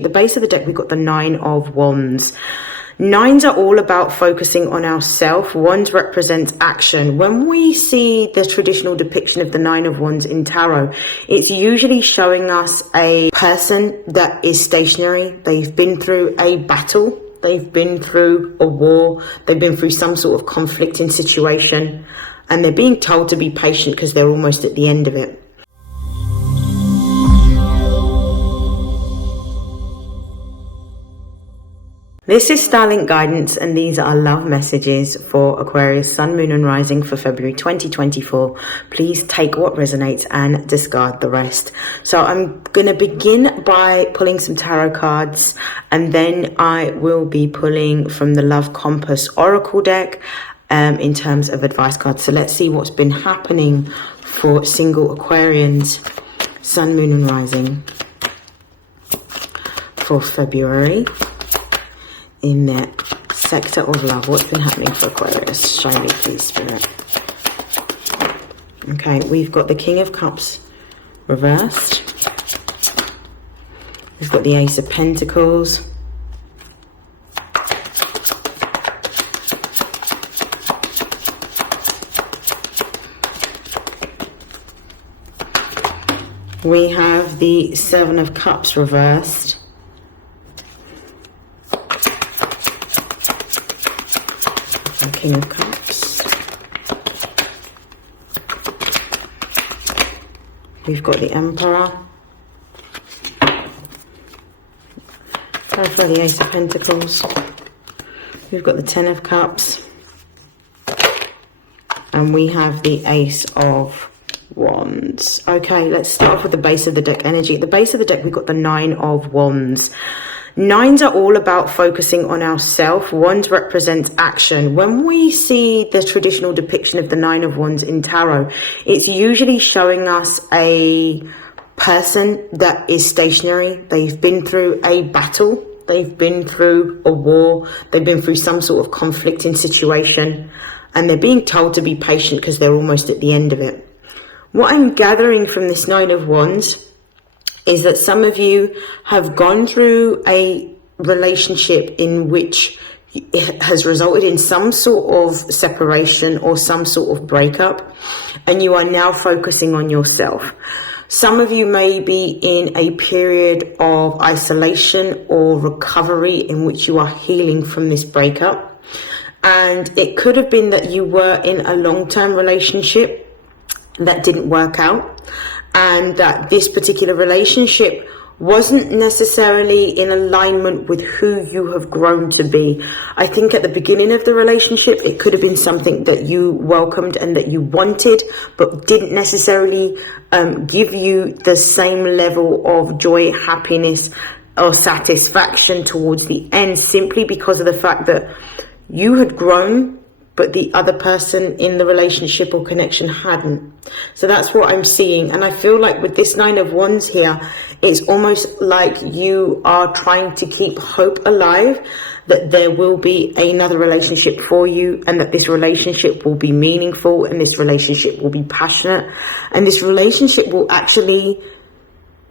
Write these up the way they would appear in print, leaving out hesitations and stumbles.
At the base of the deck, we've got the Nine of Wands. Nines are all about focusing on ourselves. Wands represents action. When we see the traditional depiction of the Nine of Wands in tarot, it's usually showing us a person that is stationary. They've been through a battle. They've been through a war. They've been through some sort of conflicting situation. And they're being told to be patient because they're almost at the end of it. This is StarLink guidance, and these are love messages for Aquarius, Sun, Moon and Rising for February 2024. Please take what resonates and discard the rest. So I'm going to begin by pulling some tarot cards, and then I will be pulling from the Love Compass Oracle deck in terms of advice cards. So let's see what's been happening for single Aquarians, Sun, Moon and Rising for February. In their sector of love, what's been happening for Aquarius? Show me, please, Spirit. Okay, we've got the King of Cups reversed. We've got the Ace of Pentacles. We have the Seven of Cups reversed. King of Cups. We've got the Emperor. For the Ace of Pentacles. We've got the Ten of Cups. And we have the Ace of Wands. Okay, let's start off with the base of the deck energy. At the base of the deck, we've got the Nine of Wands. Nines are all about focusing on ourselves. Wands represents action. When we see the traditional depiction of the Nine of Wands in tarot, it's usually showing us a person that is stationary. They've been through a battle. They've been through a war. They've been through some sort of conflicting situation. And they're being told to be patient because they're almost at the end of it. What I'm gathering from this Nine of Wands is that some of you have gone through a relationship in which it has resulted in some sort of separation or some sort of breakup, and you are now focusing on yourself. Some of you may be in a period of isolation or recovery in which you are healing from this breakup, and it could have been that you were in a long-term relationship that didn't work out, and that this particular relationship wasn't necessarily in alignment with who you have grown to be. I think at the beginning of the relationship, it could have been something that you welcomed and that you wanted, but didn't necessarily give you the same level of joy, happiness, or satisfaction towards the end, simply because of the fact that you had grown, but the other person in the relationship or connection hadn't. So that's what I'm seeing. And I feel like with this Nine of Wands here, it's almost like you are trying to keep hope alive that there will be another relationship for you, and that this relationship will be meaningful, and this relationship will be passionate, and this relationship will actually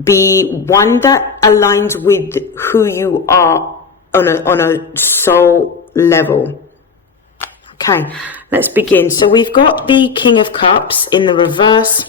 be one that aligns with who you are on a soul level. Okay, let's begin. So we've got the King of Cups in the reverse,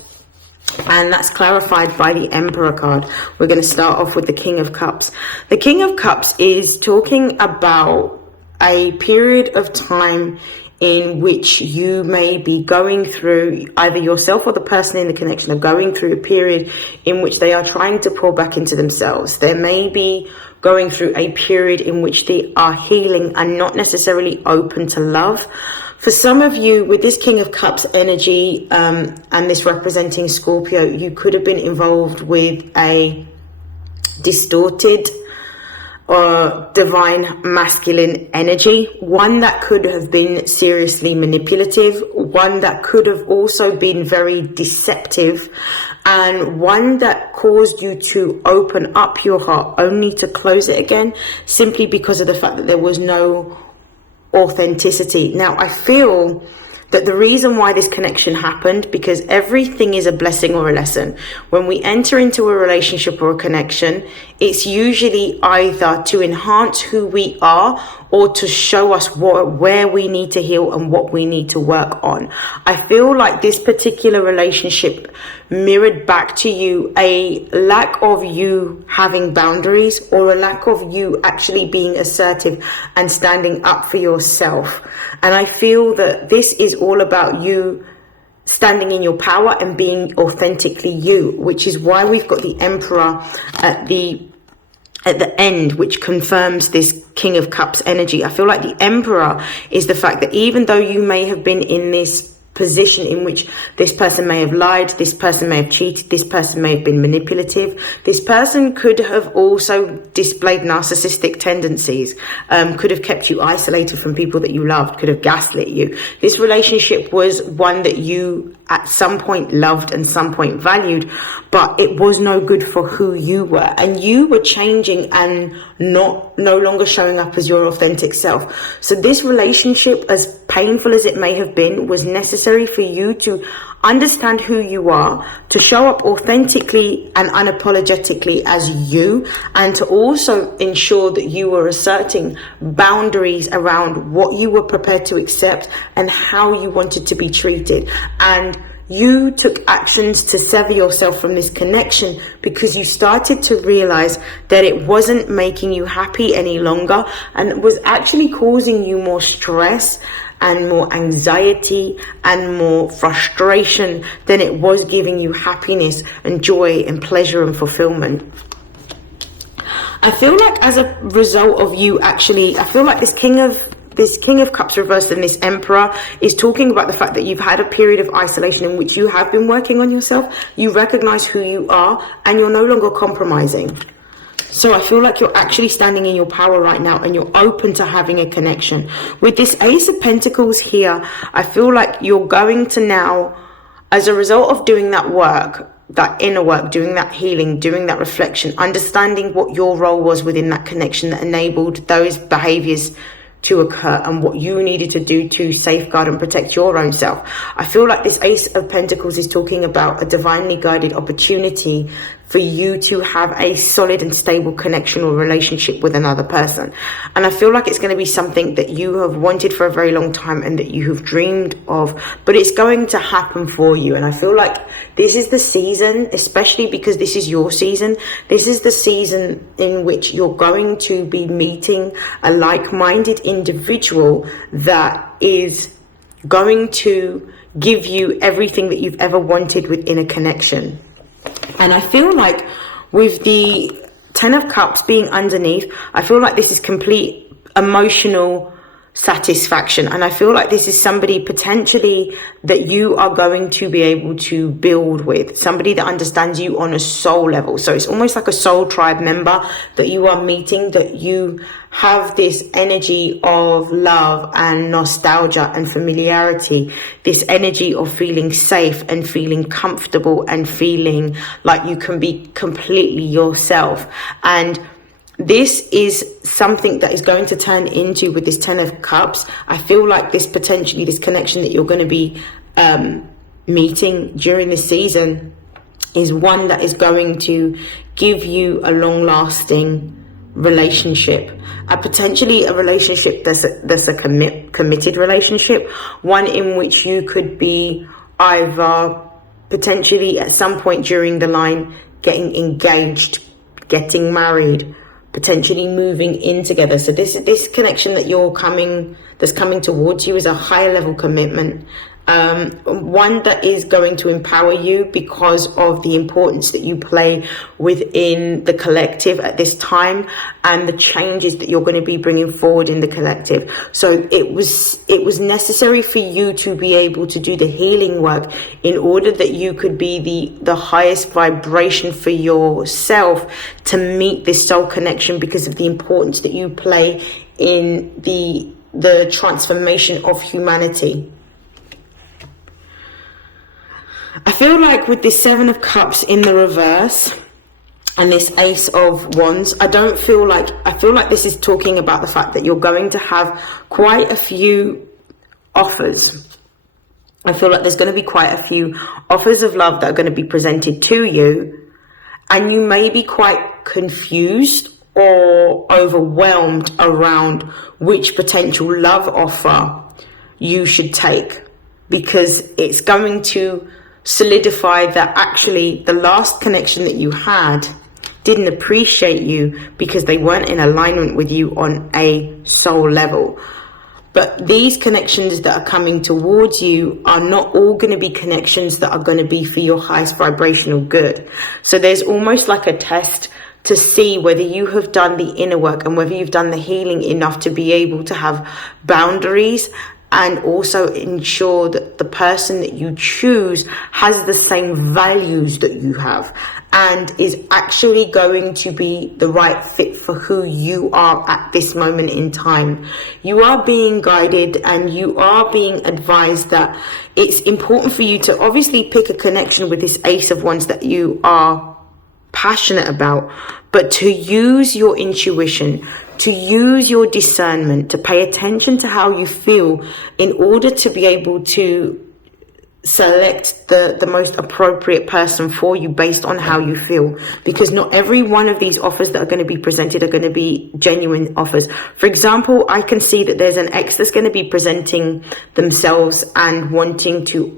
and that's clarified by the Emperor card. We're going to start off with the King of Cups. The King of Cups is talking about a period of time in which you may be going through, either yourself or the person in the connection are going through a period in which they are trying to pour back into themselves. There may be going through a period in which they are healing and not necessarily open to love. For some of you, with this King of Cups energy and this representing Scorpio, you could have been involved with a distorted or divine masculine energy, one that could have been seriously manipulative, one that could have also been very deceptive, and one that caused you to open up your heart only to close it again, simply because of the fact that there was no authenticity. Now, I feel that the reason why this connection happened, because everything is a blessing or a lesson. When we enter into a relationship or a connection, it's usually either to enhance who we are or to show us where we need to heal and what we need to work on. I feel like this particular relationship mirrored back to you a lack of you having boundaries, or a lack of you actually being assertive and standing up for yourself. And I feel that this is all about you standing in your power and being authentically you, which is why we've got the Emperor at the end, which confirms this King of Cups energy. I feel like the Emperor is the fact that even though you may have been in this position in which this person may have lied, this person may have cheated, this person may have been manipulative, this person could have also displayed narcissistic tendencies, could have kept you isolated from people that you loved, could have gaslit you. This relationship was one that you at some point loved and some point valued, but it was no good for who you were, and you were changing and no longer showing up as your authentic self. So this relationship, as painful as it may have been, was necessary for you to understand who you are, to show up authentically and unapologetically as you, and to also ensure that you were asserting boundaries around what you were prepared to accept and how you wanted to be treated. And you took actions to sever yourself from this connection because you started to realize that it wasn't making you happy any longer, and was actually causing you more stress and more anxiety and more frustration than it was giving you happiness and joy and pleasure and fulfillment. I feel like as a result of you actually, I feel like this King of Cups reversed and this Emperor is talking about the fact that you've had a period of isolation in which you have been working on yourself. You recognize who you are and you're no longer compromising. So I feel like you're actually standing in your power right now, and you're open to having a connection. With this Ace of Pentacles here, I feel like you're going to now, as a result of doing that work, that inner work, doing that healing, doing that reflection, understanding what your role was within that connection that enabled those behaviors to occur and what you needed to do to safeguard and protect your own self. I feel like this Ace of Pentacles is talking about a divinely guided opportunity for you to have a solid and stable connection or relationship with another person. And I feel like it's going to be something that you have wanted for a very long time and that you have dreamed of, but it's going to happen for you. And I feel like this is the season, especially because this is your season, this is the season in which you're going to be meeting a like-minded individual that is going to give you everything that you've ever wanted within a connection. And I feel like with the Ten of Cups being underneath, I feel like this is complete emotional satisfaction. And I feel like this is somebody potentially that you are going to be able to build with, somebody that understands you on a soul level. So it's almost like a soul tribe member that you are meeting, that you have this energy of love and nostalgia and familiarity, this energy of feeling safe and feeling comfortable and feeling like you can be completely yourself. And this is something that is going to turn into, with this Ten of Cups, I feel like this potentially, this connection that you're going to be meeting during this season is one that is going to give you a long-lasting relationship, potentially a relationship that's a committed relationship, one in which you could be either potentially at some point during the line getting engaged, getting married, potentially moving in together. So this connection that that's coming towards you is a higher level commitment, one that is going to empower you because of the importance that you play within the collective at this time and the changes that you're going to be bringing forward in the collective. So it was necessary for you to be able to do the healing work in order that you could be the highest vibration for yourself to meet this soul connection, because of the importance that you play in the transformation of humanity. I feel like with this Seven of Cups in the reverse and this Ace of Wands, I feel like this is talking about the fact that you're going to have quite a few offers. I feel like there's going to be quite a few offers of love that are going to be presented to you, and you may be quite confused or overwhelmed around which potential love offer you should take, because it's going to solidify that actually the last connection that you had didn't appreciate you because they weren't in alignment with you on a soul level. But these connections that are coming towards you are not all going to be connections that are going to be for your highest vibrational good. So there's almost like a test to see whether you have done the inner work and whether you've done the healing enough to be able to have boundaries, and also ensure that the person that you choose has the same values that you have and is actually going to be the right fit for who you are at this moment in time. You are being guided and you are being advised that it's important for you to obviously pick a connection with this Ace of Wands that you are passionate about, but to use your intuition, to use your discernment, to pay attention to how you feel in order to be able to select the most appropriate person for you based on how you feel. Because not every one of these offers that are going to be presented are going to be genuine offers. For example, I can see that there's an ex that's going to be presenting themselves and wanting to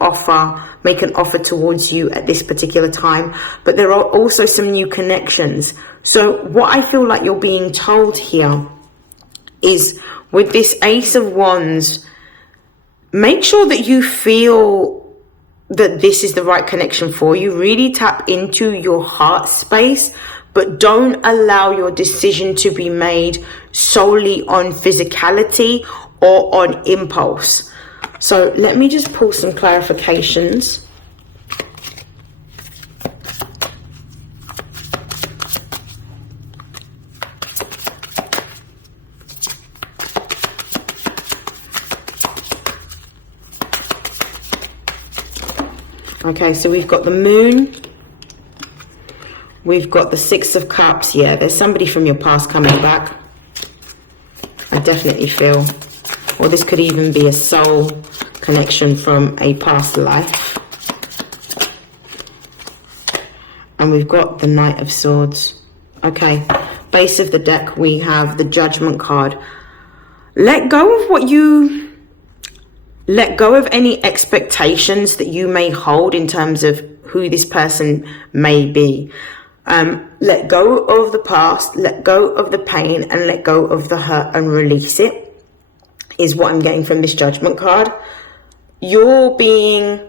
make an offer towards you at this particular time. But there are also some new connections. So what I feel like you're being told here is, with this Ace of Wands, make sure that you feel that this is the right connection for you. Really tap into your heart space, but don't allow your decision to be made solely on physicality or on impulse. So let me just pull some clarifications. Okay, so we've got the Moon. We've got the Six of Cups. Yeah, there's somebody from your past coming back. I definitely feel. Or this could even be a soul connection from a past life. And we've got the Knight of Swords. Okay, base of the deck, we have the Judgment card. Let go of any expectations that you may hold in terms of who this person may be. Let go of the past, let go of the pain, and let go of the hurt and release it, is what I'm getting from this Judgment card. The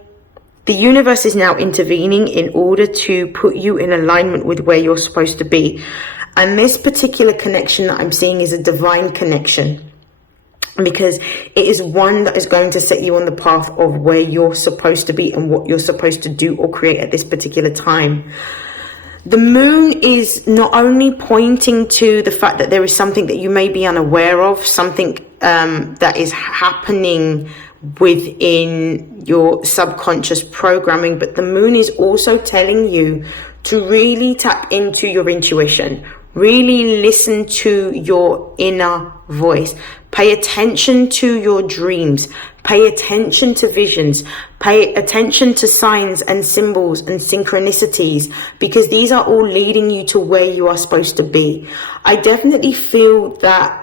universe is now intervening in order to put you in alignment with where you're supposed to be. And this particular connection that I'm seeing is a divine connection, because it is one that is going to set you on the path of where you're supposed to be and what you're supposed to do or create at this particular time. The Moon is not only pointing to the fact that there is something that you may be unaware of, something that is happening within your subconscious programming, but the Moon is also telling you to really tap into your intuition, really listen to your inner voice. Pay attention to your dreams. Pay attention to visions. Pay attention to signs and symbols and synchronicities, because these are all leading you to where you are supposed to be. I definitely feel that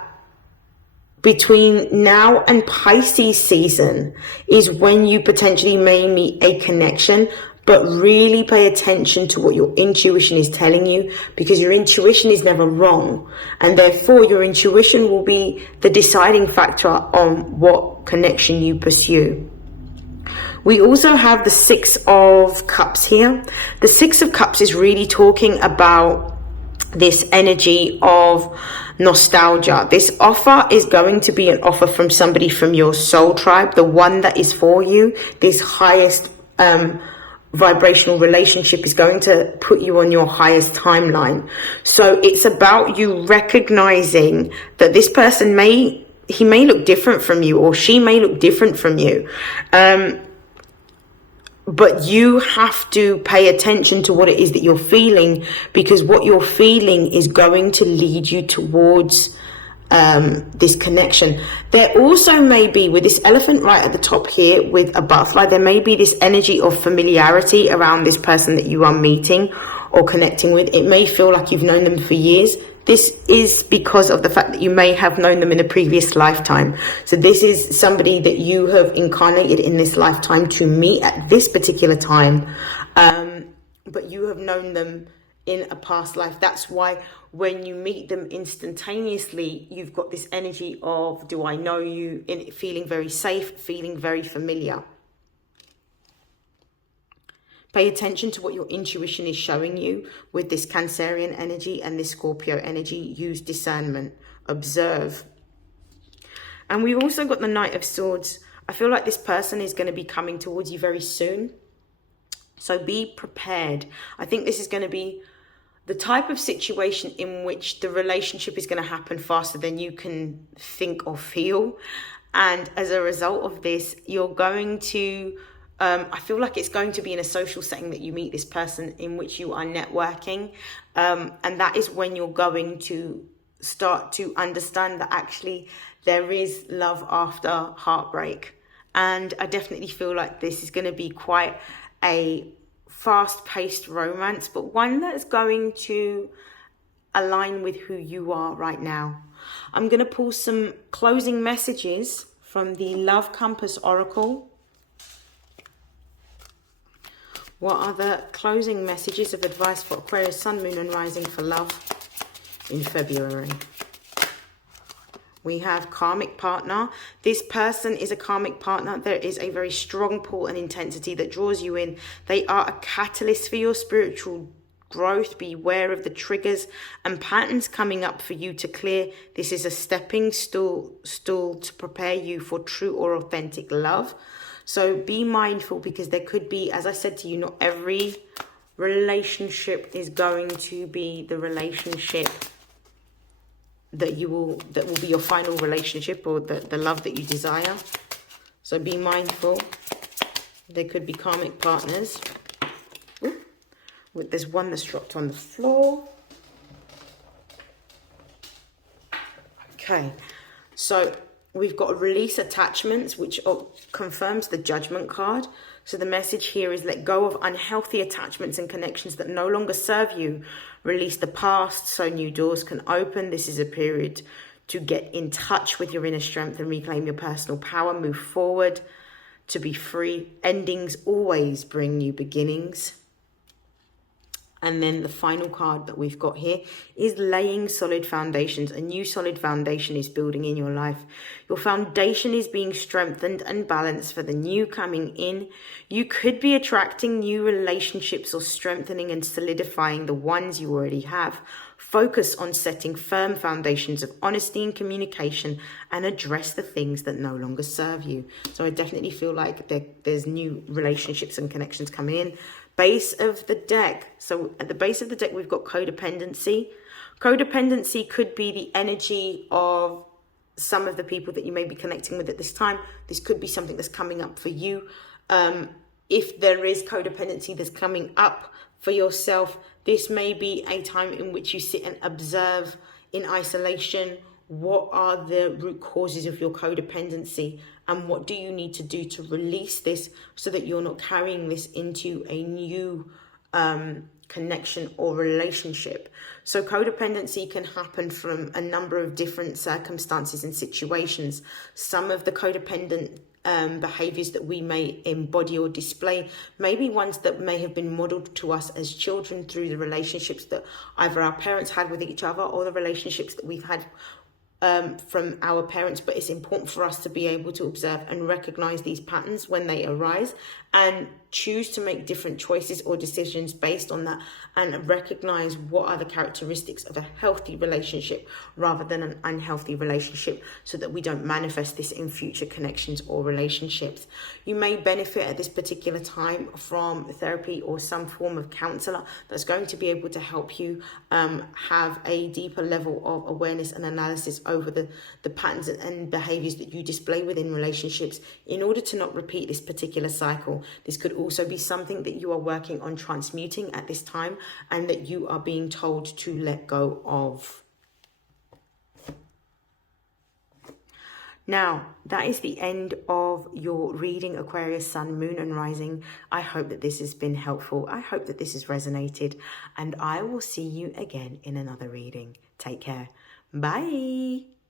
between now and Pisces season is when you potentially may meet a connection. But really pay attention to what your intuition is telling you, because your intuition is never wrong. And therefore, your intuition will be the deciding factor on what connection you pursue. We also have the Six of Cups here. The Six of Cups is really talking about this energy of nostalgia. This offer is going to be an offer from somebody from your soul tribe, the one that is for you. This highest vibrational relationship is going to put you on your highest timeline. So it's about you recognizing that this person may look different from you, or she may look different from you. But you have to pay attention to what it is that you're feeling, because what you're feeling is going to lead you towards this connection. There also may be, with this elephant right at the top here with a butterfly, there may be this energy of familiarity around this person that you are meeting, or connecting with. It may feel like you've known them for years. This is because of the fact that you may have known them in a previous lifetime. So this is somebody that you have incarnated in this lifetime to meet at this particular time. But you have known them in a past life. That's why when you meet them instantaneously, you've got this energy of, do I know you? In feeling very safe, feeling very familiar. Pay attention to what your intuition is showing you with this Cancerian energy and this Scorpio energy. Use discernment. Observe. And we've also got the Knight of Swords. I feel like this person is going to be coming towards you very soon. So be prepared. I think this is going to be the type of situation in which the relationship is going to happen faster than you can think or feel. And as a result of this, you're going to, I feel like it's going to be in a social setting that you meet this person in which you are networking. And that is when you're going to start to understand that actually there is love after heartbreak. And I definitely feel like this is going to be quite a fast-paced romance, but one that's going to align with who you are right now. I'm going to pull some closing messages from the Love Compass Oracle. What are the closing messages of advice for Aquarius, Sun, Moon, and Rising for love in February? We have karmic partner. This person is a karmic partner. There is a very strong pull and intensity that draws you in. They are a catalyst for your spiritual growth. Beware of the triggers and patterns coming up for you to clear. This is a stepping stool to prepare you for true or authentic love. So be mindful, because there could be, as I said to you, not every relationship is going to be the relationship that will be your final relationship, or the love that you desire. So be mindful. There could be karmic partners. Ooh. There's one that's dropped on the floor. Okay, so we've got release attachments, which confirms the Judgment card. So the message here is let go of unhealthy attachments and connections that no longer serve you. Release the past so new doors can open. This is a period to get in touch with your inner strength and reclaim your personal power. Move forward to be free. Endings always bring new beginnings. And then the final card that we've got here is laying solid foundations. A new solid foundation is building in your life. Your foundation is being strengthened and balanced for the new coming in. You could be attracting new relationships or strengthening and solidifying the ones you already have. Focus on setting firm foundations of honesty and communication, and address the things that no longer serve you. So I definitely feel like there's new relationships and connections coming in. Base of the deck. So at the base of the deck, we've got codependency. Codependency could be the energy of some of the people that you may be connecting with at this time. This could be something that's coming up for you. If there is codependency that's coming up for yourself, this may be a time in which you sit and observe in isolation. What are the root causes of your codependency? And what do you need to do to release this so that you're not carrying this into a new connection or relationship? So codependency can happen from a number of different circumstances and situations. Some of the codependent behaviors that we may embody or display may be ones that may have been modeled to us as children through the relationships that either our parents had with each other or the relationships that we've had from our parents. But it's important for us to be able to observe and recognize these patterns when they arise, and choose to make different choices or decisions based on that, and recognize what are the characteristics of a healthy relationship rather than an unhealthy relationship, so that we don't manifest this in future connections or relationships. You may benefit at this particular time from therapy or some form of counselor that's going to be able to help you have a deeper level of awareness and analysis over the patterns and behaviors that you display within relationships, in order to not repeat this particular cycle. This could also be something that you are working on transmuting at this time, and that you are being told to let go of. Now, that is the end of of your reading, Aquarius, Sun, Moon and Rising. I hope that this has been helpful. I hope that this has resonated, and I will see you again in another reading. Take care. Bye.